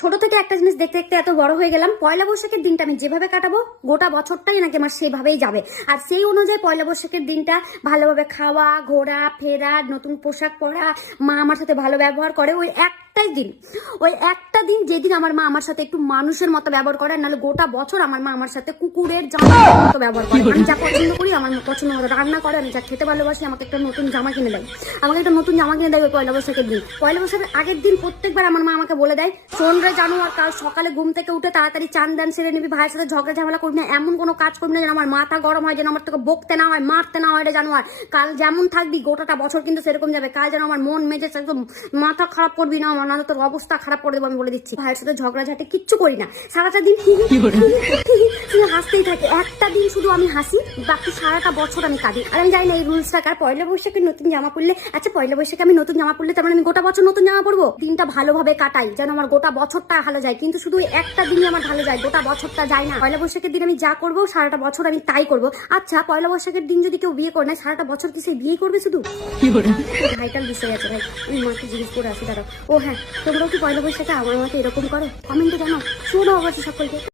ছোট থেকে একটা জিনিস দেখতে দেখতে এত বড় হয়ে গেলাম, পয়লা বৈশাখের দিনটা আমি যেভাবে কাটাবো গোটা বছরটাই নাকি আমার সেভাবেই যাবে। আর সেই অনুযায়ী পয়লা বৈশাখের দিনটা ভালোভাবে খাওয়া, ঘোরা ফেরা, নতুন পোশাক পরা, মা আমার সাথে ভালো ব্যবহার করে। ওই একটা দিন যেদিন আমার মা আমার সাথে একটু মানুষের মতো ব্যবহার করে, নাহলে গোটা বছর আমার মা আমার সাথে কুকুরের জামার মতো ব্যবহার করে। আমি যা পছন্দ করি, আমার পছন্দ মতো রান্না করে, আমি যা খেতে ভালোবাসি, আমাকে একটা নতুন জামা কিনে দেয়। আমাকে একটা নতুন জামা কিনে দেয় ওই পয়লা বৈশাখের দিন। পয়লা বৈশাখের আগের দিন প্রত্যেকবার আমার মা আমাকে বলে দেয়, শোন রে জানো, আর কাল সকালে ঘুম থেকে উঠে তাড়াতাড়ি চান দান সেরে নিবি, ভাইয়ের সাথে ঝগড়া ঝামেলা করবি না, এমন কোনো কাজ করবি না যেন আমার মাথা গরম হয়, যেন আমার তোকে বকতে না হয়, মারতে না হয় রে জানো। আর কাল যেমন থাকবি গোটাটা বছর কিন্তু সেরকম যাবে। কাল যেন আমার মন মেজেছে একদম মাথা খারাপ করবি না, আমার না তোর অবস্থা খারাপ করে দেবো, আমি বলে দিচ্ছি। ভাইয়ের সাথে ঝগড়াঝাটি কিচ্ছু করি না, সারাটা দিন হাসতেই থাকে। একটা দিন শুধু আমি হাসি, বাকি সারাটা বছর আমি কাঁদি। আর আমি জানি না এই রুলসটা কার। পয়লা বৈশাখে নতুন জামা পরলে, আচ্ছা পয়লা বৈশাখে আমি নতুন জামা পরলে তার মানে আমি গোটা বছর নতুন জামা পরবো? দিনটা ভালোভাবে কাটাই যেন আমার গোটা বছরটা ভালো যায়, কিন্তু শুধু একটা দিনই আমার ভালো যায়, গোটা বছরটা যায় না। পয়লা বৈশাখের দিন আমি যা করবো সারাটা বছর আমি তাই করবো। আচ্ছা পয়লা বৈশাখের দিন যদি কেউ বিয়ে করে নেয়, সারাটা বছর কি সে বিয়েই করবে শুধু? ভাইটাল বিষয় আছে ভাই, আমি মাকে জিজ্ঞেস করে আসি দাঁড়াও। ও হ্যাঁ, তোমরাও কি পয়লা বৈশাখে আমার মাকে এরকম করো? কমেন্টে জানাও। শোনো অবশ্যই সকলকে।